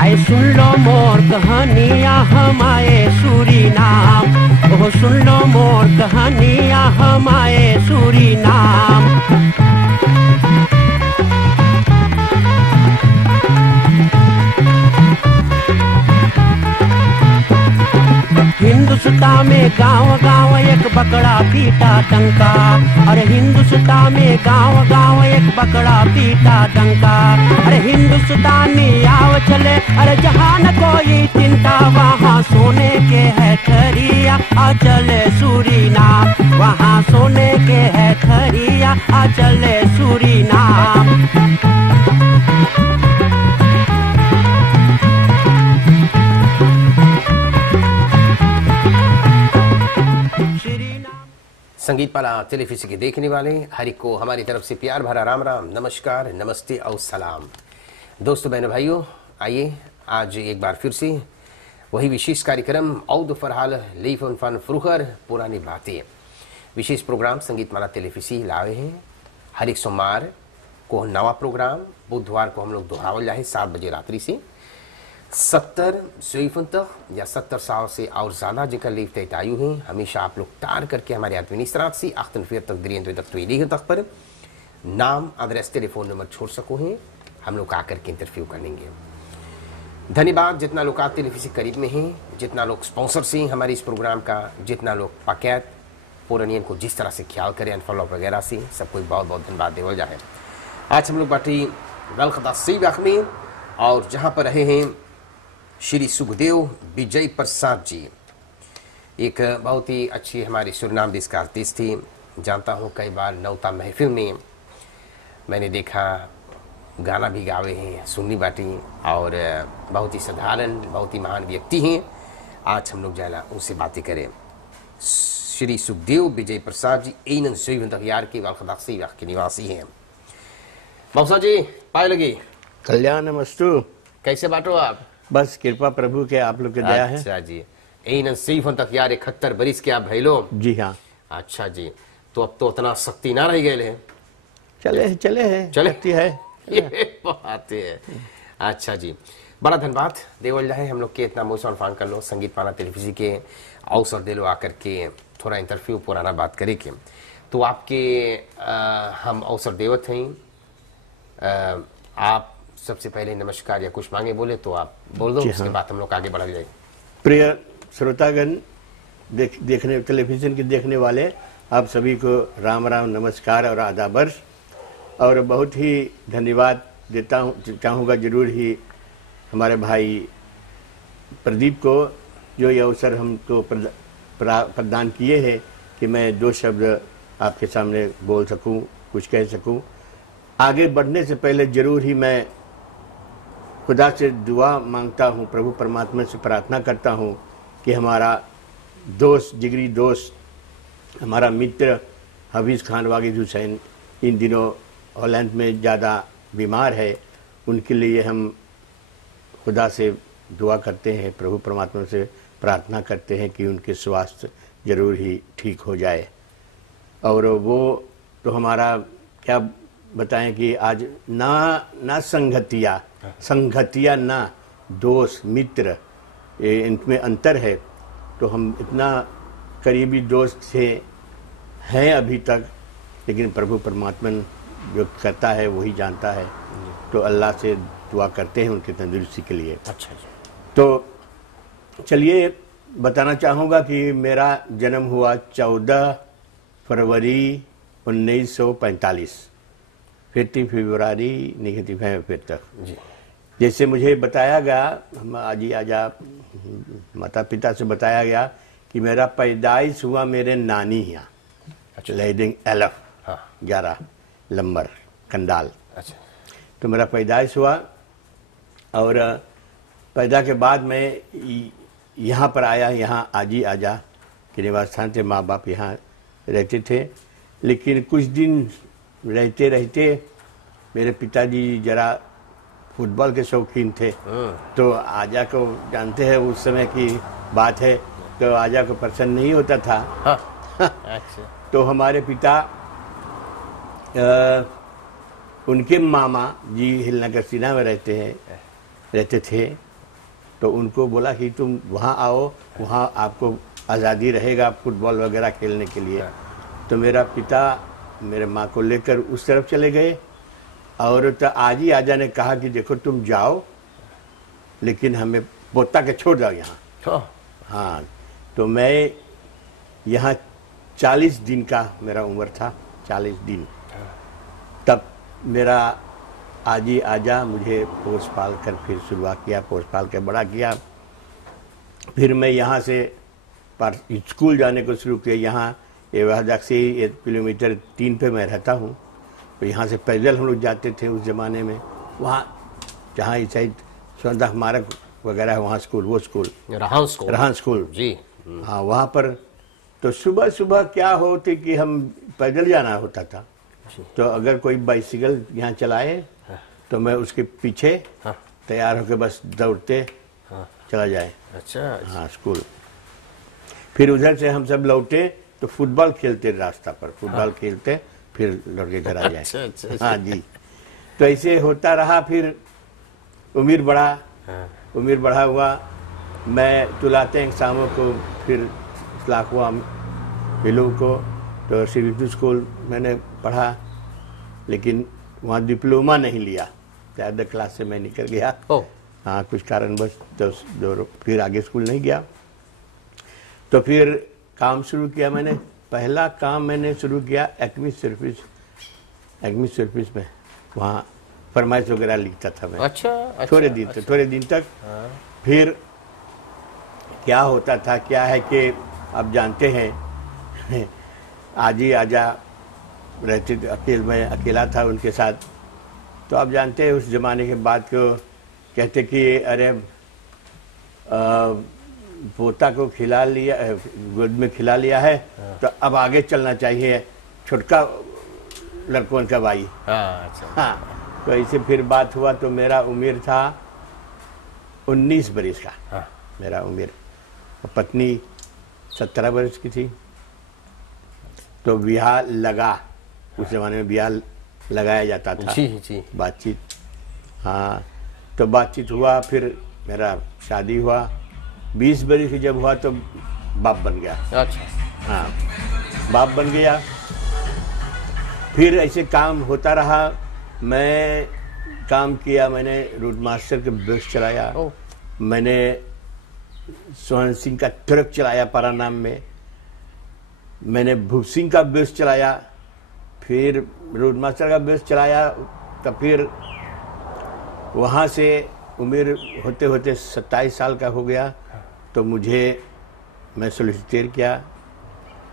आए सुन लो मोर कहानियाँ हम आए सूरीनाम, ओ सुन लो मोर कहानियाँ हम आए सूरीनाम। हिंदुस्तान में गांव गांव एक बकरा पीटा डंका, अरे हिंदुस्तान में गांव गांव एक बकरा पीटा डंका। अरे हिंदुस्तानी आव चले, अरे जहाँ न कोई चिंता, वहाँ सोने के है खरिया आ चले सूरीनाम, वहाँ सोने के है खरिया आ चले सूरीनाम। संगीत पाला टेलीविजन के देखने वाले हर एक को हमारी तरफ से प्यार भरा राम राम, नमस्कार, नमस्ते और सलाम। दोस्तों बहनों भाइयों, आइए आज एक बार फिर से वही विशेष कार्यक्रम औद फरहाल लीफन फन फ्रूहर पुरानी बातें विशेष प्रोग्राम संगीत माला टेलीविजन लाए हैं। हर एक सोमवार को नवा प्रोग्राम, बुधवार को हम लोग दोहरावल जाए 7 बजे रात्रि से 70 तक या 70 साल से और ज़्यादा जिनका लीव तय आयु है, हमेशा आप लोग टार करके हमारे एडमिनिस्ट्रेट से 48 तक द्रियंत तक तो तक पर नाम, एड्रेस, टेलीफोन नंबर छोड़ सको हैं, हम लोग आकर के इंटरव्यू करेंगे। धन्यवाद जितना लोग आप टेलीविजन करीब में हैं, जितना लोग स्पॉन्सर से हमारे इस प्रोग्राम का, जितना लोग पाकैत पूरनियन को जिस तरह से ख्याल करें अनफॉलो वगैरह से, सबको बहुत बहुत धन्यवाद देवल जाए। आज हम लोग बाटी गलखदा सी में और जहाँ पर रहे हैं श्री सुखदेव विजय प्रसाद जी, एक बहुत ही अच्छी हमारी सुरनाम देश का आर्टिस्ट थी। जानता हूँ कई बार नौता महफिल में मैंने देखा गाना भी गावे हैं, सुननी बाटी, और बहुत ही साधारण, बहुत ही महान व्यक्ति हैं। आज हम लोग जाना उनसे बातें करें। श्री सुखदेव विजय प्रसाद जी एनन यार के वालखदासी के निवासी हैं। मौसा जी पाए लगे कल्याण मस्तु। कैसे बाटो आप? बस कृपा प्रभु के, आप लोग के दया है। अच्छा जी, एनन तक यार 71 बरिस के आप भैलो? जी हाँ। अच्छा जी, तो अब तो उतना शक्ति ना रह गए है? चले है ये बात है। अच्छा जी, बड़ा धन्यवाद देवल जाए हम लोग के इतना मौसम फान कर लो, संगीत पाना टेलीविजन के अवसर दे लो आकर के थोड़ा इंटरव्यू पुराना बात करे के, तो आपके हम अवसर देवत हैं। आप सबसे पहले नमस्कार या कुछ मांगे बोले तो आप बोल दो, उसके बाद हम लोग आगे बढ़ जाए। प्रिय श्रोतागण, देखने टेलीविजन के देखने वाले आप सभी को राम राम, नमस्कार और आदाब, और बहुत ही धन्यवाद देता हूँ, चाहूँगा जरूर ही हमारे भाई प्रदीप को, जो ये अवसर हमको प्रदान किए हैं कि मैं 2 शब्द आपके सामने बोल सकूं, कुछ कह सकूं। आगे बढ़ने से पहले जरूर ही मैं खुदा से दुआ मांगता हूं, प्रभु परमात्मा से प्रार्थना करता हूं कि हमारा दोस्त, जिगरी दोस्त, हमारा मित्र हफीज़ खान वागिद हुसैन इन दिनों हॉलैंड में ज़्यादा बीमार है, उनके लिए हम खुदा से दुआ करते हैं, प्रभु परमात्मा से प्रार्थना करते हैं कि उनके स्वास्थ्य जरूर ही ठीक हो जाए। और वो तो हमारा क्या बताएं कि आज ना संगतिया ना दोस्त मित्र, इनमें अंतर है। तो हम इतना करीबी दोस्त थे हैं अभी तक, लेकिन प्रभु परमात्मा जो करता है वही जानता है। तो अल्लाह से दुआ करते हैं उनकी तंदुरुस्ती के लिए। अच्छा जी। तो चलिए बताना चाहूँगा कि मेरा जन्म हुआ 14 फरवरी 1945, 50 फरवरी निगेटिव है फिर तक जी। जैसे मुझे बताया गया, हम आजा माता पिता से बताया गया कि मेरा पैदाइश हुआ मेरे नानी यहाँ। अच्छा। लेडिंग एलफ 11 लंबर कंडाल। अच्छा। तो मेरा पैदाइश हुआ और पैदा के बाद मैं यहाँ पर आया, यहाँ आजी आजा के निवास स्थान थे, माँ बाप यहाँ रहते थे। लेकिन कुछ दिन रहते रहते मेरे पिताजी जरा फुटबॉल के शौकीन थे, तो आजा को जानते हैं उस समय की बात है, तो आजा को पसंद नहीं होता था। अच्छा। तो हमारे पिता उनके मामा जी हिलनगर सीना में रहते थे। तो उनको बोला कि तुम वहाँ आओ, वहाँ आपको आज़ादी रहेगा फुटबॉल वगैरह खेलने के लिए। तो मेरा पिता मेरे माँ को लेकर उस तरफ चले गए और तो आज ही आजा ने कहा कि देखो तुम जाओ, लेकिन हमें पोता के छोड़ जाओ यहाँ। हाँ, तो मैं यहाँ 40 दिन का मेरा उम्र था, 40 दिन। तब मेरा आजी आजा मुझे पोस पाल कर फिर शुरुआत किया, पोस पाल कर बड़ा किया। फिर मैं यहाँ से स्कूल जाने को शुरू किया। यहाँ एवाजाक से 1 किलोमीटर 3 पे मैं रहता हूँ। तो यहाँ से पैदल हम लोग जाते थे उस ज़माने में। वहाँ जहाँ इस साइड स्वतंत्रता स्मारक वगैरह है, वहाँ स्कूल, वो स्कूल रहान स्कूल जी। हाँ, वहाँ पर तो सुबह सुबह क्या होती कि हम पैदल जाना होता था। तो अगर कोई बाइसिकल यहाँ चलाए तो मैं उसके पीछे तैयार होकर बस दौड़ते चला जाए। अच्छा। हाँ, स्कूल। फिर उधर से हम सब लौटे तो फुटबॉल खेलते रास्ता पर, फुटबॉल खेलते फिर लौट के घर आ जाए। अच्छा। हाँ जी। तो ऐसे होता रहा। फिर उम्र बढ़ा हुआ। मैं तुलाते एग्जामों को फिर इस्लाक हुआ हिलू को, तो सिविक स्कूल मैंने पढ़ा, लेकिन वहाँ डिप्लोमा नहीं लिया। 4th क्लास से मैं निकल गया। हाँ, कुछ कारणवश तो फिर आगे स्कूल नहीं गया। तो फिर काम शुरू किया मैंने। पहला काम मैंने शुरू किया एकेडमिक सर्विस में। वहाँ फरमाइश वगैरह लिखता था मैं। अच्छा। थोड़े दिन तक। फिर क्या होता था, क्या है कि आप जानते हैं आजी आजा रहते, मैं अकेला था उनके साथ। तो आप जानते हैं उस जमाने के बाद को कहते कि अरे पोता को खिला लिया, गोद में खिला लिया है, तो अब आगे चलना चाहिए, छुटका लड़कों का भाई। हाँ, तो ऐसे फिर बात हुआ। तो मेरा उम्र था 19 बरस का। मेरा उम्र, पत्नी 17 बरस की थी। तो ब्याह लगा, उस जमाने में ब्याह लगाया जाता था। जी। बातचीत। हाँ, तो बातचीत हुआ, फिर मेरा शादी हुआ। 20 बरस की जब हुआ तो बाप बन गया। अच्छा। हाँ, बाप बन गया। फिर ऐसे काम होता रहा। मैं काम किया, मैंने रूट मास्टर के बस चलाया। मैंने सोहन सिंह का ट्रक चलाया पारानाम में। मैंने भूप सिंह का बस चलाया। फिर रूट मास्टर का बस चलाया। तो फिर वहाँ से उम्र होते होते 27 साल का हो गया। तो मैं सोलिसिटर किया,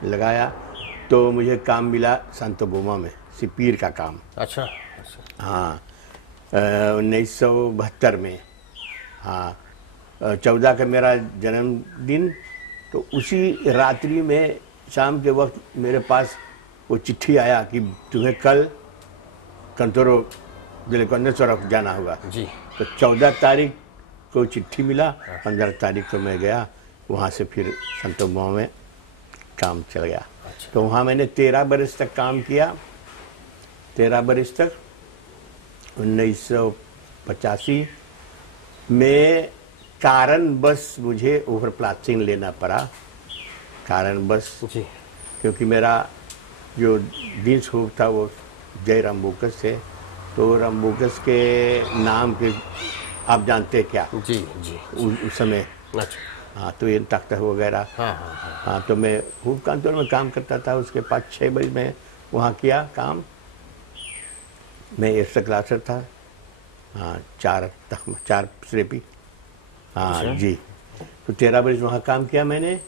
लगाया, तो मुझे काम मिला सांतोबोमा में, सिपीर का काम। अच्छा। हाँ, 1972 में। हाँ, 14 का मेरा जन्मदिन। तो उसी रात्रि में शाम के वक्त मेरे पास वो चिट्ठी आया कि तुम्हें कल कंतोरो दिलकंदेश्वर जाना होगा जी। तो 14 तारीख को चिट्ठी मिला। 15 तारीख को मैं गया वहाँ से। फिर संतोबोमा में काम चल गया। अच्छा। तो वहाँ मैंने 13 बरस तक काम किया। 13 बरस तक। 1985 में कारणवश मुझे ओवरप्लासिंग लेना पड़ा। कारणवश, क्योंकि मेरा जो दिन शुभ था वो जय राम बोकस थे। तो राम बोकस के नाम के आप जानते हैं क्या? जी। उस समय। अच्छा। हाँ, तो ये तख्ता वगैरह। हाँ, तो मैं खूब कानपुर में काम करता था। उसके 5-6 बजे मैं वहाँ किया काम। मैं 1 क्लासर था। हाँ, 4 श्रेपी। हाँ जी। तो 13 बजे वहाँ काम किया मैंने।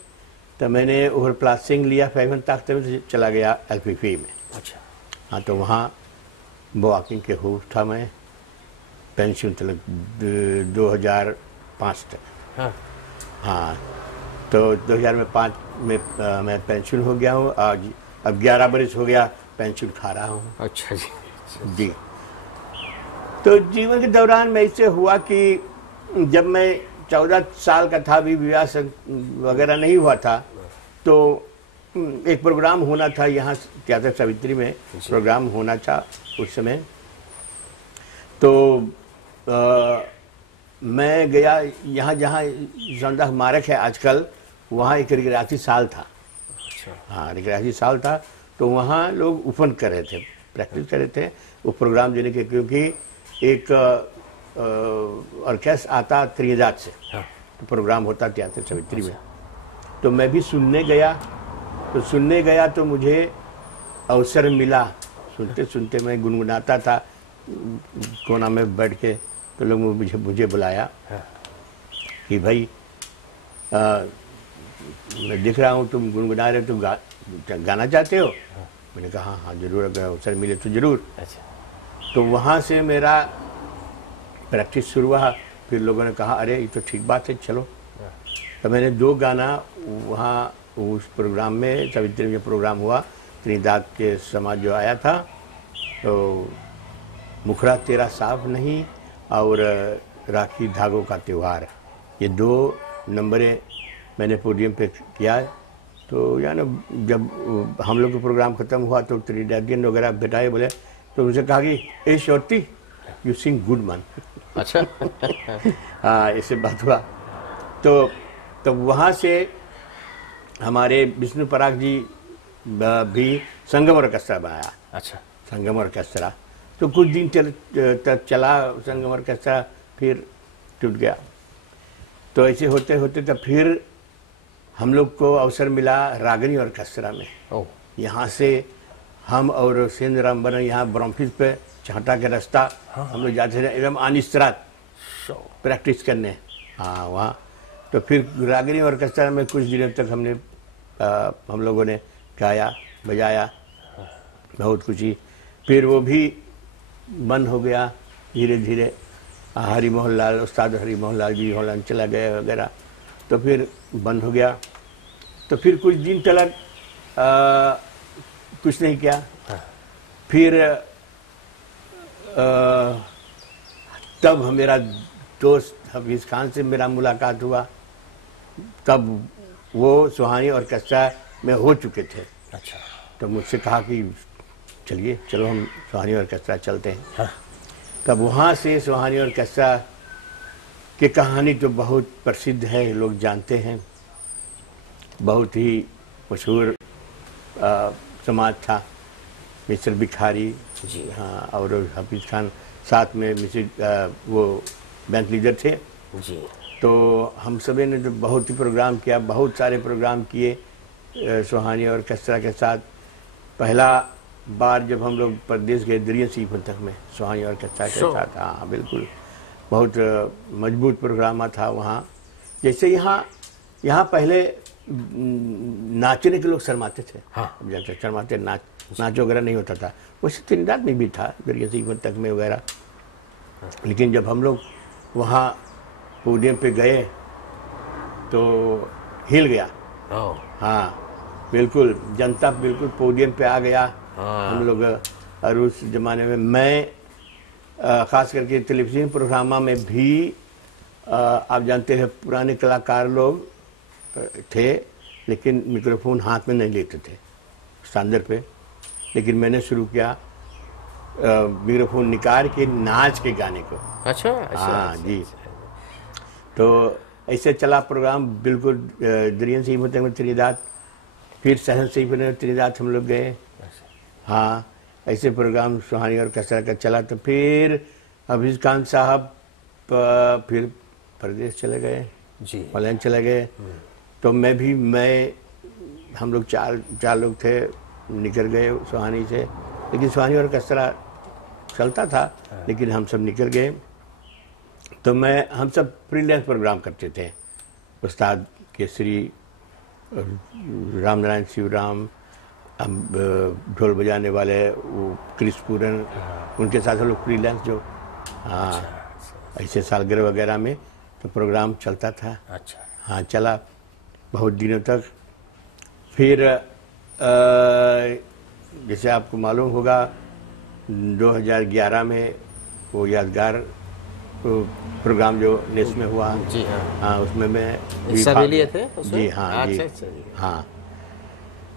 तो मैंने ओवरप्लासिंग लिया 5 ताख्ते में, चला गया LPP में। अच्छा। हाँ, तो वहाँ वॉकिंग के हो था मैं। पेंशन तक 2005 तक। हाँ, तो 2005 में मैं पेंशन हो गया हूँ। आज अब 11 बरस हो गया पेंशन खा रहा हूँ। अच्छा जी। तो जीवन के दौरान में इससे हुआ कि जब मैं 14 साल का था, अभी विवाह वगैरह नहीं हुआ था, तो एक प्रोग्राम होना था यहाँ त्यातर सावित्री में। प्रोग्राम होना था उस समय। तो मैं गया यहाँ जहाँ जौनदाह मार्ग है आजकल, वहाँ एक रिगरासी साल था। अच्छा। हाँ, रिगरासी साल था, तो वहाँ लोग ओपन कर रहे थे, प्रैक्टिस कर रहे थे वो प्रोग्राम देने के, क्योंकि एक ऑर्केस्ट्रा आता त्रिदाद से। हाँ। तो प्रोग्राम होता थिएटर सवित्री में। तो मैं भी सुनने गया, तो मुझे अवसर मिला। सुनते सुनते मैं गुनगुनाता था कोना में बैठ के, तो लोग मुझे बुलाया कि भाई मैं देख रहा हूँ तुम गुनगुना रहे, तुम गाना चाहते हो? मैंने कहा हाँ जरूर, अगर अवसर मिले तो जरूर। अच्छा। तो वहाँ से मेरा प्रैक्टिस शुरू हुआ। फिर लोगों ने कहा अरे ये तो ठीक बात है, चलो। तो मैंने 2 गाना वहाँ उस प्रोग्राम में, सवित्री में प्रोग्राम हुआ, त्रिदाद के समाज जो आया था, तो मुखड़ा तेरा साफ नहीं और राखी धागों का त्योहार, ये 2 नंबरें मैंने पोडियम पे किया। तो यानी जब हम लोग का प्रोग्राम ख़त्म हुआ तो त्रिदादियन वगैरह बेटाए बोले, तो उनसे कहा कि a shorty you sing good man. अच्छा। हाँ, ऐसे बात हुआ। तो वहाँ से हमारे विष्णु पराग जी भी संगम ऑर्केस्ट्रा बनाया। अच्छा। संगम ऑर्केस्ट्रा तो कुछ दिन तक चला संगम ऑर्केस्ट्रा, फिर टूट गया। तो ऐसे होते होते तब फिर हम लोग को अवसर मिला रागिनी ऑर्केस्ट्रा में। ओह। यहाँ से हम और सेंद्र रामबन यहाँ ब्रॉम्फिस पे छाटा के रास्ता हम लोग जाते थे एकदम अनिश्रात प्रैक्टिस करने। हाँ, वहाँ तो फिर रागिनी ऑर्केस्ट्रा में कुछ दिनों तक हमने हम लोगों ने गाया बजाया, बहुत कुछ ही। फिर वो भी बंद हो गया धीरे धीरे। हरी मोहन लाल, उस्ताद हरी मोहन लाल जी हॉलैंड चला गए वगैरह, तो फिर बंद हो गया। तो फिर कुछ दिन तक कुछ नहीं किया। फिर तब मेरा दोस्त हफीज खान से मेरा मुलाकात हुआ, तब वो सुहानी ऑर्केस्ट्रा में हो चुके थे। अच्छा। तो मुझसे कहा कि चलो हम सुहानी ऑर्केस्ट्रा चलते हैं। हाँ। तब वहाँ से सुहानी ऑर्केस्ट्रा की कहानी तो बहुत प्रसिद्ध है, लोग जानते हैं। बहुत ही मशहूर समाज था। मिस्टर भिखारी जी। हाँ, और हफीज खान साथ में मिस्टर वो बैंक लीडर थे जी। तो हम सभी ने तो बहुत ही प्रोग्राम किया, बहुत सारे प्रोग्राम किए सुहानी ऑर्केस्ट्रा के साथ। पहला बार जब हम लोग प्रदेश गए दरिया सिंह तक में सुहानी ऑर्केस्ट्रा के साथ, हाँ बिल्कुल, बहुत मजबूत प्रोग्राम था वहाँ। जैसे यहाँ पहले नाचने के लोग शर्माते थे। हाँ। जैसे शर्माते, नाच वगैरह नहीं होता था। वैसे त्रिदाद में भी था, दरिया सिंह तक में वगैरह। लेकिन जब हम लोग वहाँ पोडियम पे गए तो हिल गया। ओह। हाँ बिल्कुल, जनता बिल्कुल पोडियम पे आ गया। हाँ। हम लोग, और उस जमाने में मैं खास करके टेलीविजन प्रोग्रामा में भी आप जानते हैं पुराने कलाकार लोग थे, लेकिन मिक्रोफोन हाथ में नहीं लेते थे स्टैंडर पे। लेकिन मैंने शुरू किया मिक्रोफोन निकाल के नाच के गाने को। अच्छा। हाँ जी। तो ऐसे चला प्रोग्राम बिल्कुल। दरियन सिंह में त्रिदाद, फिर सहन सिंह में त्रिदाद हम लोग गए। हाँ, ऐसे प्रोग्राम सुहानी ऑर्केस्ट्रा का चला। तो फिर हफीज खान साहब फिर प्रदेश चले गए जी, हॉलैंड चले गए। तो हम लोग चार लोग थे, निकल गए सुहानी से। लेकिन सुहानी ऑर्केस्ट्रा चलता था, लेकिन हम सब निकल गए। तो हम सब फ्रीलांस प्रोग्राम करते थे। उस्ताद केसरी, रामनारायण शिवराम, ढोल बजाने वाले वो क्रिस पूरन, उनके साथ हम लोग फ्रीलांस जो ऐसे सालगिरह वगैरह में तो प्रोग्राम चलता था। अच्छा। हाँ, चला बहुत दिनों तक। फिर जैसे आपको मालूम होगा 2011 में वो यादगार प्रोग्राम जो नेस में हुआ। जी हाँ। हाँ, उसमें मैं हिस्सा भी लिए थे उसमें? जी हाँ जी। अच्छा, जी। हाँ,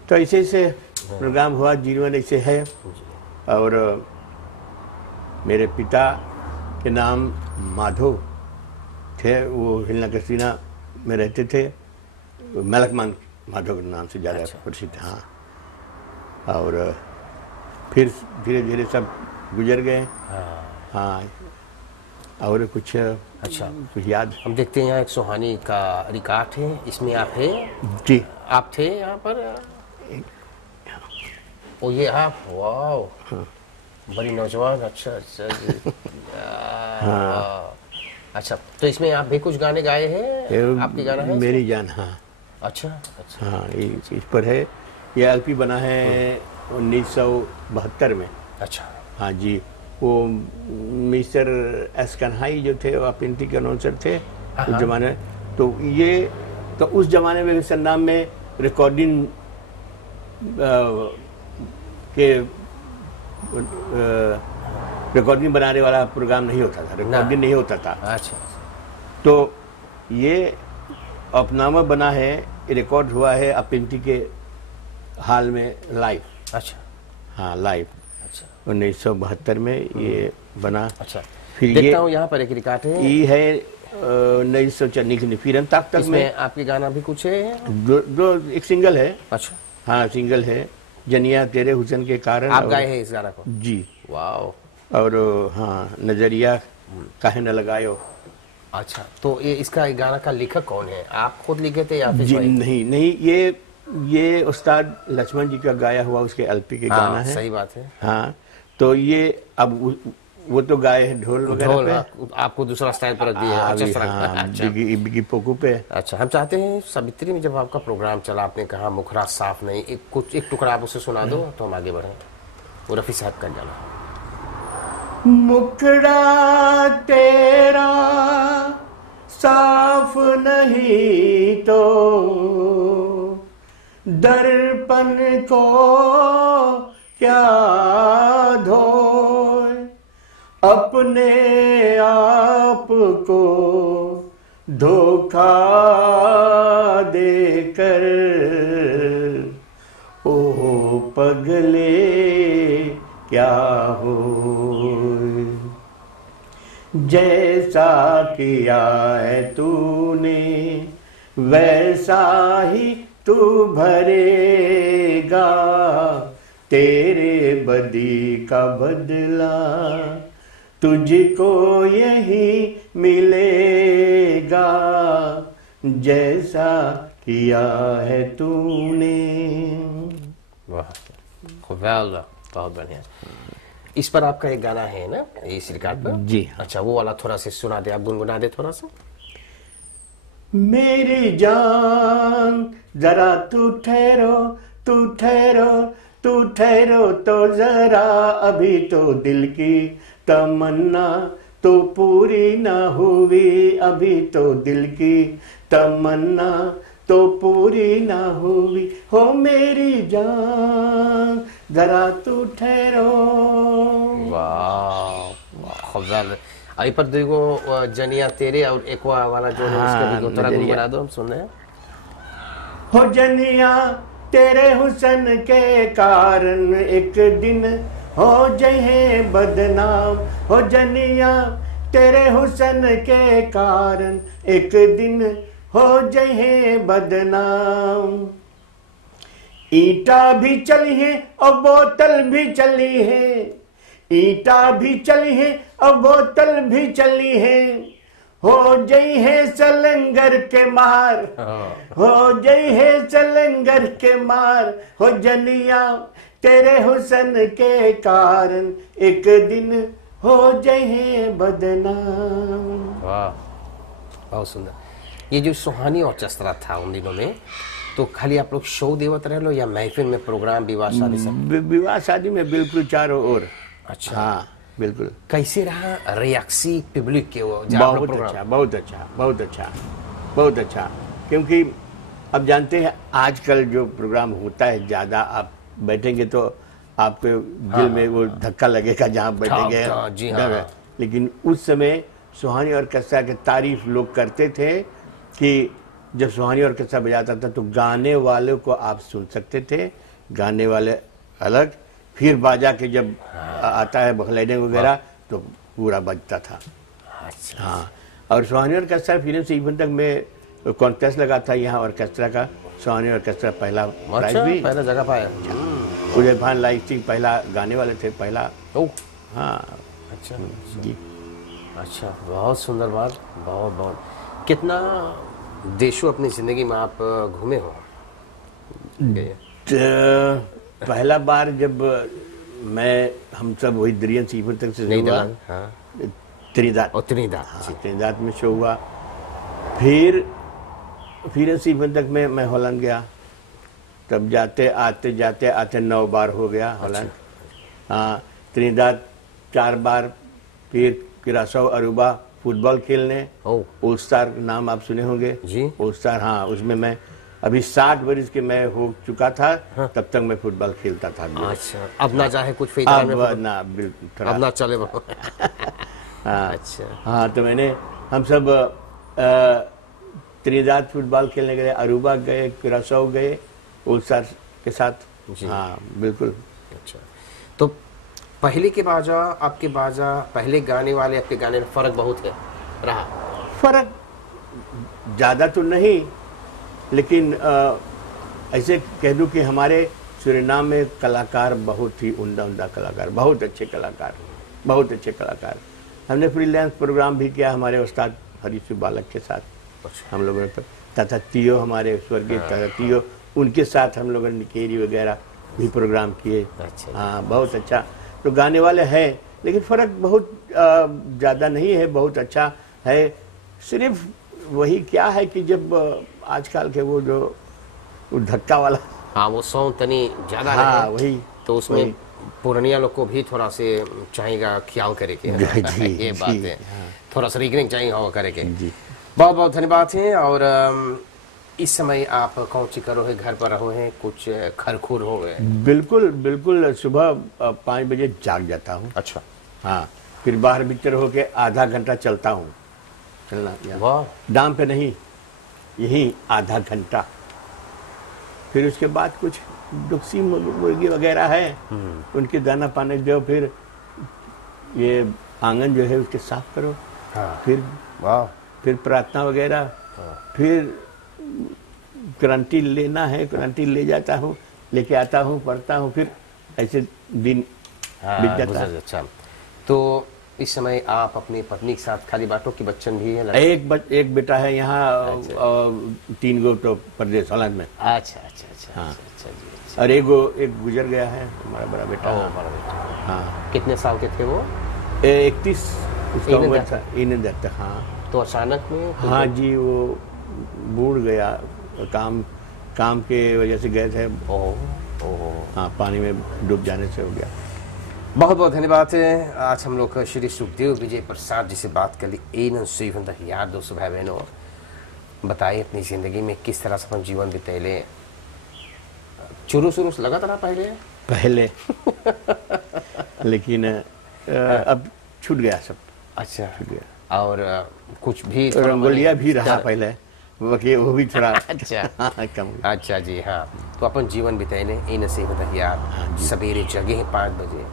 तो ऐसे प्रोग्राम हुआ, जीवन ऐसे है। और मेरे पिता के नाम माधव थे, वो हिलना कसीना में रहते थे, मलकमान माधव के नाम से ज़्यादा प्रसिद्ध। हाँ, और फिर धीरे धीरे सब गुजर गए। हाँ, और कुछ अच्छा, कुछ याद? हम देखते हैं यहाँ एक सुहानी का रिकॉर्ड है, इसमें आप है? जी, आप थे यहाँ पर? ओ ये आप, वाह, बड़ी नौजवान। अच्छा अच्छा जी। हाँ। अच्छा, तो इसमें आप भी कुछ गाने गाए हैं? आपके गाना है मेरी जान। हाँ अच्छा अच्छा। हाँ, इस पर है। ये एलपी बना है 1972 में। अच्छा हाँ जी, वो मिस्टर एस कन्हाई जो थे, वो पिंटी के अनाउंसर थे उस जमाने। तो ये तो उस जमाने में सरनाम में रिकॉर्डिंग रिकॉर्डिंग बनाने वाला प्रोग्राम नहीं होता था, रिकॉर्डिंग नहीं होता था। अच्छा, तो ये अपनामा बना है, रिकॉर्ड हुआ है अपिंटी के हाल में लाइव। अच्छा हाँ, लाइव। अच्छा, 1972 में ये बना। अच्छा, फिर देखता हूँ यहाँ पर एक रिकॉर्ड है। ये है 1994 फिर तक इसमें आपके गाना भी कुछ है? दो एक सिंगल है। अच्छा, हाँ, सिंगल है, जनिया तेरे हुसन के कारण। आप गाए हैं इस गाना को? जी। वाह। और हाँ, नजरिया काहे न लगायो। अच्छा, तो ये इसका गाना का लेखक कौन है? आप खुद लिखे थे या फिर? जी नहीं नहीं, ये उस्ताद लक्ष्मण जी का गाया हुआ उसके एलपी के गाना है। सही बात है। हाँ, तो ये अब वो तो गाए हैं ढोल वगैरह पे, आपको दूसरा स्टाइल पर रख दिया है। अच्छा, बिगी पोकू पे। अच्छा, हम चाहते हैं सावित्री में जब आपका प्रोग्राम चला, आपने कहा मुखरा साफ नहीं, एक टुकड़ा आप उसे सुना दो तो हम आगे बढ़े। वो रफी साहब का गाना। मुखड़ा तेरा साफ नहीं तो दर्पण को क्या धोए, अपने आप को धोखा देकर ओ पगले क्या हो। जैसा किया है तूने वैसा ही तू भरेगा, तेरे बदी का बदला तुझको यही मिलेगा, जैसा किया है तूने। वाह, बहुत बढ़िया। इस पर आपका एक गाना है ना इस रिकॉर्ड पर? जी। अच्छा, वो वाला थोड़ा सा सुना दे, आप गुनगुना दे थोड़ा सा। मेरी जान जरा तू ठहरो, तू ठहरो, तू ठहरो तो जरा, अभी तो दिल की तमन्ना तो पूरी ना हुई, अभी तो दिल की तमन्ना तो पूरी ना हुई, हो मेरी जान जरा तू ठहरो। वाह, अभी पर देखो जनिया तेरे और एक वाला जो है उसका भी थोड़ा गुनगुना दो, हम सुन रहे हैं। हो जनिया तेरे हुसन के कारण एक दिन हो जाए बदनाम, हो जनिया तेरे हुसन के कारण एक दिन हो जाए बदनाम। ईंटा भी चली है और बोतल भी चली है, ईंटा भी चली है और बोतल भी चली है, हो जई है सलंगर के मार, हो जई है सलंगर के मार, हो जनिया तेरे हुसन के कारण एक दिन हो जाए बदनाम। वाह, बहुत सुंदर। ये जो सुहानी ऑर्केस्ट्रा था उन दिनों में, तो खाली आप लोग शो देवत रह लो या महफिल में प्रोग्राम, विवाह शादी सब? विवाह शादी में बिल्कुल चारों ओर। अच्छा, हाँ बिल्कुल। कैसे रहा रिएक्सी पब्लिक के? वो बहुत अच्छा, बहुत अच्छा, बहुत अच्छा, बहुत अच्छा। क्योंकि अब जानते हैं आजकल जो प्रोग्राम होता है, ज़्यादा आप बैठेंगे तो आपके दिल में वो धक्का लगेगा जहाँ बैठेंगे। जी हाँ। लेकिन उस समय सुहानी ऑर्केस्ट्रा की तारीफ लोग करते थे कि जब सुहानी ऑर्केस्ट्रा बजाता था तो गाने वाले को आप सुन सकते थे, गाने वाले अलग, फिर बाजा के जब आता है बखलाइडिंग वगैरह तो पूरा बजता था। अच्छा। हाँ, और सुहानी ऑर्केस्ट्रा फिर से इवन तक मैं कॉन्टेस्ट लगा था यहाँ ऑर्केस्ट्रा का, सुहानी ऑर्केस्ट्रा पहला प्राइज अच्छा, भी। पहला जगह पाया। उदय भान लाइक सिंह पहला गाने वाले थे, पहला। ओह, हाँ अच्छा जी। अच्छा, बहुत सुंदर बात, बहुत बहुत। कितना देशों अपनी जिंदगी में आप घूमे हो? गए? पहला बार जब हम सब वही दरियन से इवन तक से हुआ, नीदरलैंड, हाँ, त्रिनिदाद। और त्रिनिदाद, हाँ, जी। त्रिनिदाद में शो हुआ। फिर से इवन तक मैं हॉलैंड गया, तब जाते आते 9 बार हो गया हॉलैंड। हाँ, त्रिनिदाद 4 बार, फिर क्यूरासाओ अरूबा फुटबॉल खेलने। ऑल स्टार नाम आप सुने होंगे जी। ऑल स्टार, हाँ, उसमें मैं अभी 60 वर्ष के मैं हो चुका था। हाँ। तब तक मैं फुटबॉल खेलता था। अच्छा, अब ना चाहे कुछ अब ना, बिल्कुल अब ना चले। हाँ, अच्छा, हाँ, तो हम सब त्रिनिदाद फुटबॉल खेलने गए, अरूबा गए, क्यूरासाओ गए ऑल स्टार के साथ। हाँ, बिल्कुल। अच्छा, तो पहले के बाजा, आपके बाजा, पहले गाने वाले आपके गाने में फर्क बहुत है रहा? फर्क ज़्यादा तो नहीं, लेकिन ऐसे कह दूं कि हमारे सूरीनाम में कलाकार बहुत ही उम्दा कलाकार, बहुत अच्छे कलाकार। हमने फ्रीलांस प्रोग्राम भी किया हमारे उस्ताद हरीशु बालक के साथ। अच्छा। हम लोगों ने तथा तियो, हमारे स्वर्गीय तथा तियो, उनके साथ हम लोगों ने निकेरी वगैरह भी प्रोग्राम किए। अच्छा। हाँ, बहुत अच्छा। तो गाने वाले हैं, लेकिन फ़र्क बहुत ज़्यादा नहीं है, बहुत अच्छा है। सिर्फ वही क्या है कि जब आजकल के वो जो धक्का वाला, हाँ, वो सॉन्ग तनी ज्यादा हाँ, रहे, वही तो उसमें पुरानिया लोग को भी थोड़ा से चाहेगा ख्याल करे के। ये बात है, थोड़ा सा रिकरिंग चाहिए हवा करे के। बहुत बहुत धन्यवाद है। और इस समय आप कौन सी करो है? घर पर रहो है, कुछ खरखुर हो गए? बिल्कुल सुबह 5 बजे जाग जाता हूँ। अच्छा। हाँ, फिर बाहर भीतर होके आधा घंटा चलता हूँ। चलना, वाह, दाम पे नहीं, यही आधा घंटा। फिर उसके बाद कुछ दुखसी मुर्गी वगैरह है, उनके दाना पानी दो, फिर ये आंगन जो है उसके साफ करो। हाँ। फिर प्रार्थना वगैरह। फिर क्रांति लेना है, क्रांति ले जाता हूँ, लेके आता हूँ, पढ़ता हूँ, फिर ऐसे दिन बीत जाता है। अच्छा, तो इस समय आप अपनी पत्नी के साथ खाली बाटो की बच्चन भी है? एक बेटा है यहाँ। अच्छा। 3 गो तो प्रदेश हॉलैंड में। अच्छा। हाँ। अच्छा जी। और एक गुजर गया है, हमारा बड़ा बेटा। हाँ। कितने साल के थे वो? 31 उसका उम्र था। इन्हें हाँ। तो अचानक में? हाँ जी, वो बूढ़ गया, काम के वजह से गए थे। हाँ, पानी में डूब जाने से हो गया। बहुत बहुत धन्यवाद है। आज हम लोग श्री सुखदेव विजय प्रसाद जी से बात कर ली। यार दोस्तों, भाई बहनों, बताइए अपनी जिंदगी में किस तरह से अपन जीवन बितेले। शुरू से लगा था पहले लेकिन अब छूट गया सब। अच्छा, छूट गया। और कुछ भी रंगोलिया भी रहा पहले, वो भी थोड़ा अच्छा। कम। अच्छा जी, हाँ। तो अपन जीवन बिताने ये नसीब यार, सवेरे जगे हैं 5 बजे,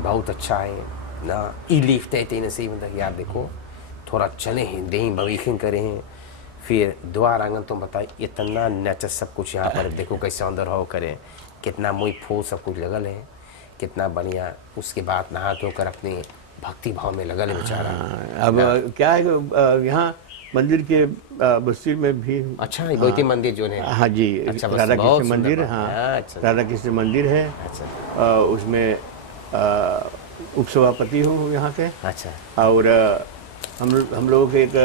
बहुत अच्छा है ना। ई लिफ्ट है नसीब यार, देखो थोड़ा चले हैं, दही बगीखिन करे हैं, फिर द्वार आंगन तो बताइए इतना नेचर सब कुछ यहाँ पर देखो कैसे अंदर हो करे, कितना मुई फूल सब कुछ लगल है, कितना बढ़िया। उसके बाद नहा धोकर अपने भक्ति भाव में लगल है बेचारा। अब क्या है यहाँ मंदिर के बस्ती में भी। अच्छा, गोमती मंदिर जो है। हाँ जी, अच्छा, राधा कृष्ण मंदिर। हाँ, अच्छा, राधा कृष्ण मंदिर है। अच्छा। उसमें उपसभापति हूँ यहाँ के। अच्छा। और हम लोगों के एक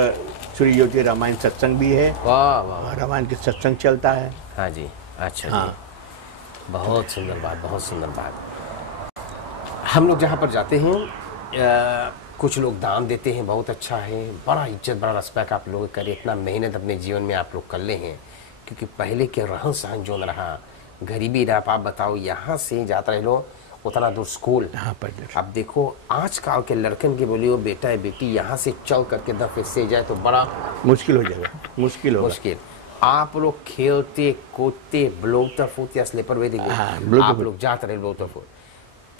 श्री ज्योति रामायण सत्संग भी है। वाह वाह, रामायण के सत्संग चलता है। हाँ जी। अच्छा हाँ जी, बहुत सुंदर बात, बहुत सुंदर बात। हम लोग जहाँ पर जाते हैं कुछ लोग दान देते हैं, बहुत अच्छा है, बड़ा इज्जत, बड़ा रिस्पेक्ट आप लोग करें, इतना मेहनत अपने जीवन में आप लोग कर ले हैं। क्योंकि पहले के रहन सहन जो न रहा, गरीबी रहा। आप बताओ यहाँ से जाता रहे लो उतना दूर स्कूल। अब देखो आजकल के लड़कन के बोलियो बेटा है बेटी यहाँ से चल करके 10 फीट से जाए तो बड़ा मुश्किल हो जाएगा, मुश्किल। आप लोग खेलते कूदते ब्लोटर फूट या स्लीपर वे देखिए, आप लोग जाते रहे ब्लोटर फूट,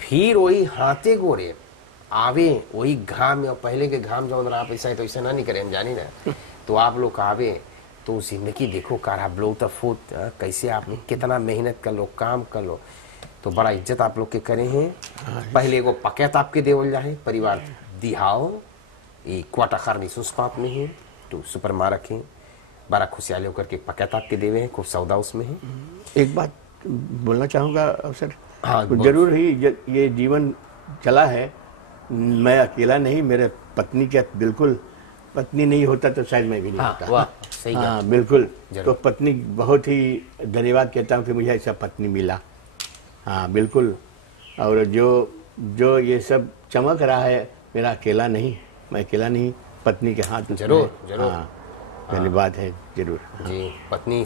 फिर वही हाथे गोरे आवे वही घाम या पहले के घाम जो आप ऐसा है तो ऐसा ना नहीं करें हम जानी ना। तो आप लोग आवे तो जिंदगी देखो कार आप लोग तो फूट कैसे आप लोग कितना मेहनत कर लो काम कर लो तो बड़ा इज्जत आप लोग के करे हैं। पहले को पकैत आपके देवल जाए परिवार दिहाओ ये क्वाटा खारनी सुस्पात में है तो सुपर मारक है बड़ा खुशहाली होकर के पकैत आपके देवे हैं खूब सौदा उसमें है। एक बात बोलना चाहूँगा अवसर, हाँ, जरूर ही ये जीवन चला है, मैं अकेला नहीं, मेरे पत्नी के बिल्कुल, पत्नी नहीं होता तो शायद मैं भी नहीं होता। वाह सही हाँ बिल्कुल। जरूर। तो पत्नी बहुत ही धन्यवाद कहता हूँ कि मुझे ऐसा पत्नी मिला। हाँ बिल्कुल। और जो ये सब चमक रहा है मेरा अकेला नहीं, मैं अकेला नहीं, पत्नी के हाथ उसमें जरूर, है। जरूर। हाँ, धन्यवाद है जरूर। जी पत्नी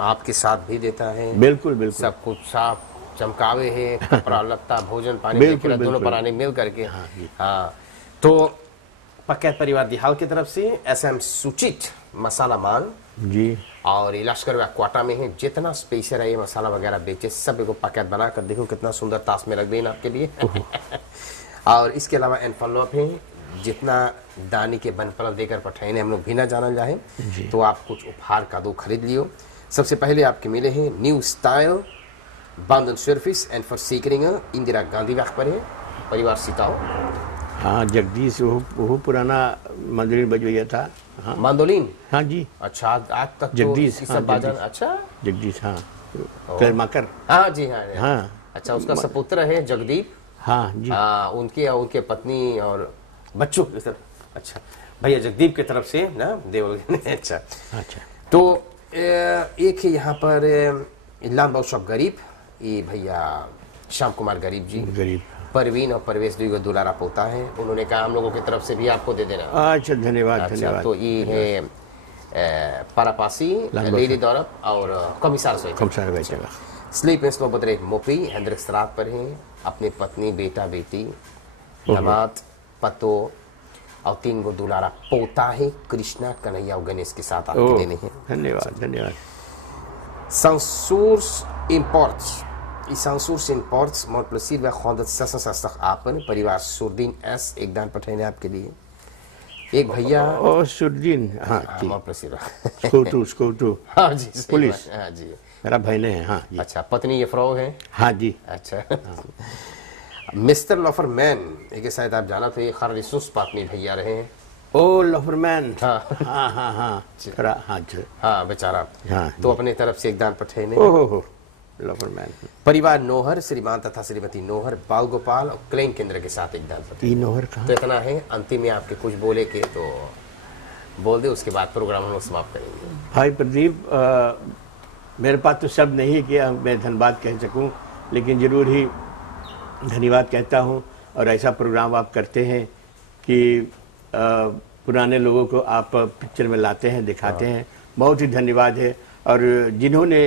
आपके साथ भी देता है बिल्कुल बिल्कुल। सब कुछ साफ चमकावे है कपड़ा लत्ता भोजन पानी बिल्कुल, दोनों बिल्कुल। प्राणी मिल करके। हाँ, जी। हाँ तो पकैत परिवार दिहाल की तरफ से एसएम सूचित मसाला मान जी और ये लश्कर व क्वाटा में है जितना स्पेशल है ये मसाला वगैरह बेचे सब को पकैत बना कर देखो कितना सुंदर ताश में रख देना आपके लिए। और इसके अलावा एनफलॉप है जितना दानी के बनपलव देकर पठाए हम लोग भी ना जाना जाए तो आप कुछ उपहार का दो खरीद लियो। सबसे पहले आपके मिले हैं न्यू स्टाइल बांधन सर्विस एंड फॉर सीकरिंग इंदिरा गांधी वक्त पर है परिवार सीताओ। हाँ जगदीश वो पुराना मंदिर बजवैया था। हाँ मांदोलिन हाँ जी अच्छा आज तक तो जगदीश, ये हाँ, सब बाजन जगदीश। अच्छा जगदीश हाँ कर्माकर। हाँ जी हाँ हाँ अच्छा उसका सपुत्र है जगदीप। हाँ जी हाँ उनके पत्नी और बच्चों की तरफ। अच्छा भैया जगदीप की तरफ से ना देवल। अच्छा अच्छा। तो एक है यहाँ पर इलाम बादशाह गरीब ये भैया श्याम कुमार गरीब जी गरीब। परवीन और परवेश दुई को दुलारा पोता है उन्होंने कहा हम लोगों की तरफ से भी आपको दे देना। अच्छा धन्यवाद अच्छा धन्यवाद। तो ये है पारापासी लेडी दौरब और कमिसार सोई कमसार बेचेगा। स्लीप स्लो बदरे मोपी हेंद्रिक सरात पर है अपनी पत्नी बेटा बेटी दामाद पतो और 3 गो दुलारा पोता है कृष्णा कन्हैया और गणेश के साथ आपके देने हैं। धन्यवाद धन्यवाद। Sansurs Imports. I Sansurs Imports मोर प्लसीर व खौदत सस्ता आपन परिवार सुरदीन एस एक दान पठाने आपके लिए। एक भैया और सुरदीन हाँ जी मोर प्लसीर स्कूटू हाँ जी सही पुलिस। बात, हाँ जी मेरा भाई ने है। हाँ जी अच्छा पत्नी ये फ्रो है। हाँ जी अच्छा मिस्टर लॉफर मैन एक शायद आप जाना तो ये खाली सुस पातनी भैया रहे हैं। ओ लफरमैन। हाँ हाँ हाँ हाँ हाँ जी हाँ बेचारा हाँ तो अपने तरफ से एक दान पठाने। ओहो लफरमैन। परिवार नोहर श्रीमान तथा श्रीमती नोहर बाल गोपाल और क्लेम केंद्र के साथ एक दान पठाने। तीन ओवर कहाँ? तो इतना है अंतिम में आपके कुछ बोले के तो बोल दे उसके बाद प्रोग्राम हम लोग समाप्त करेंगे। भाई प्रदीप मेरे पास तो शब्द नहीं है कि मैं धन्यवाद कह सकूं, लेकिन जरूर ही धन्यवाद कहता हूं। और ऐसा प्रोग्राम आप करते हैं कि पुराने लोगों को आप पिक्चर में लाते हैं दिखाते हैं, बहुत ही धन्यवाद है। और जिन्होंने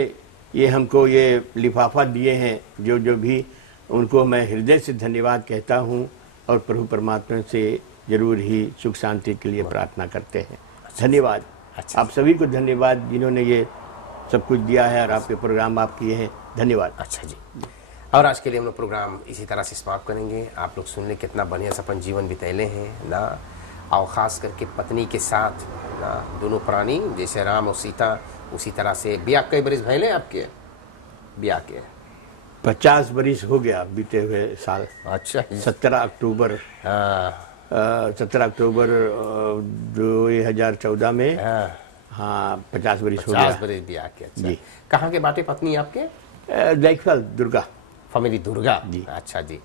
ये हमको ये लिफाफा दिए हैं जो भी उनको मैं हृदय से धन्यवाद कहता हूं और प्रभु परमात्मा से जरूर ही सुख शांति के लिए प्रार्थना करते हैं। धन्यवाद। अच्छा। आप सभी को धन्यवाद जिन्होंने ये सब कुछ दिया है और आपके प्रोग्राम आप किए हैं। धन्यवाद। अच्छा जी और आज के लिए हम लोग प्रोग्राम इसी तरह से समाप्त करेंगे। आप लोग सुन ले कितना बढ़िया से अपन जीवन बितैले हैं ना और ख़ास करके पत्नी के साथ ना दोनों प्राणी जैसे राम और सीता उसी तरह से ब्याह कई बरिस भैले आपके ब्याह के 50 बरिस हो गया बीते हुए साल। अच्छा 17 अक्टूबर हाँ 17 अक्टूबर 2014 में हाँ 50 बरिस हो 50 गया। बरिस ब्याह के। अच्छा जी। कहाँ के बाटे पत्नी आपके? देखफल दुर्गा फैमिली दुर्गा जी। अच्छा जी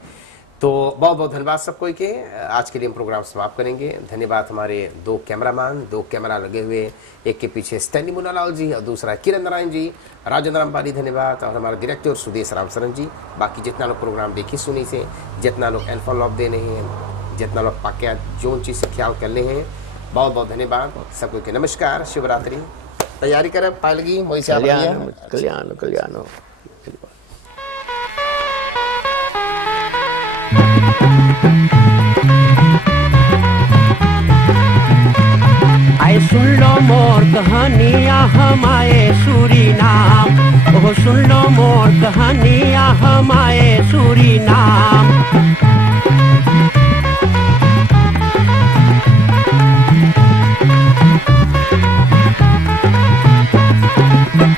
तो बहुत बहुत धन्यवाद सबको के आज के लिए हम प्रोग्राम समाप्त करेंगे। धन्यवाद हमारे 2 कैमरामैन 2 कैमरा लगे हुए एक के पीछे स्टैंडी मुन्नालाल जी और दूसरा किरण नारायण जी राजेंद्र अंबानी धन्यवाद और हमारा डायरेक्टर सुदेश रामचरण जी। बाकी जितना लोग प्रोग्राम देखी सुनी से जितना लोग एल्फॉलॉप देने हैं जितना लोग पाक्या जो चीज़ से ख्याल करने हैं बहुत बहुत धन्यवाद सबको के नमस्कार शिवरात्रि तैयारी करें पायलगी मोई से कल्याण कल्याण कल्याण। आए सुन लो मोर कहानियाँ हम आए सूरीनाम। ओह सुन लो मोर कहानियाँ हम आए सूरीनाम।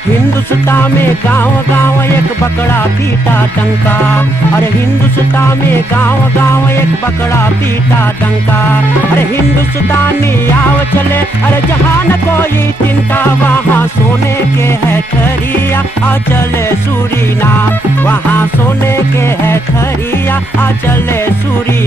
हिंदुस्तान में गांव गांव एक बकरा पीटा डंका, अरे हिंदुस्तान में गांव गांव एक बकरा पीटा डंका। अरे हिंदुस्तानी आव चले, अरे जहां न कोई चिंता, वहाँ सोने के है खरिया आ चले सूरीना, वहाँ सोने के है खरिया आ चले सूरी